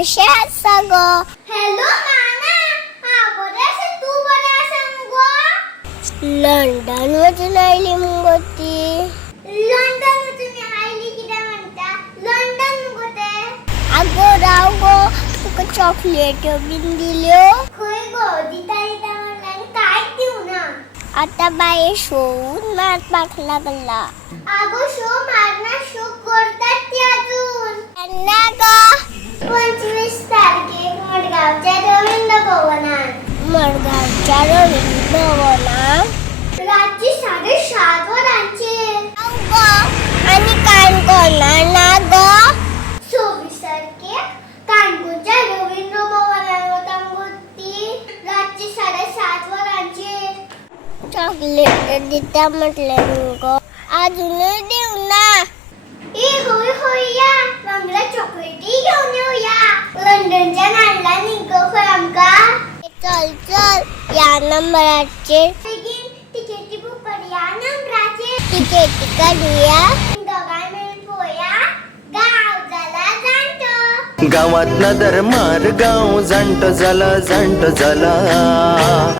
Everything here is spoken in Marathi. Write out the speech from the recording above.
कशें आसा गो? हॅलो नाना, बरें आसा, तूं बरें आसा मुगो? लंडन वचून आयली मुगो ती. लंडन वचून आयली कितें म्हणटा? लंडन मुगो तें. आगो राव गो, तुका चॉकलेट्यो बीन दिल्यो? खंय गो? दिता दिता म्हणलें आनी कांयच दिवना. आतां बाये शोवून मारपाक लागला. आगो शो मारना, शो करतात ती अजून. केन्ना गो? 25 तारखेक मडगांवच्या रवींद्र भवनात. मडगांवच्या रवींद्र भवनात? रातची 7:30 वरांचेर. गो आनी काणकोणां ना गो? 26 तारखेक काणकोणच्या रवींद्र भवनात वता मुगो ती, रातची 7:30 वरांचेर. चॉकलेट दिता म्हटलें मुगो, अजूनय दिवना. होय होय या, वांगडा चॉकलेटी घेवन येवया. लंडनच्यान हाडला न्ही गो खंय आमकां. चल चल, ह्या नंबराचेर बेगीन तिकेटी बूक करया नंबराचेर. तिकेटी काडुया. दोगांय मेळून पळोवया. गांव जाला जाणटो. गावात नदर मार गाव जाणटो जाला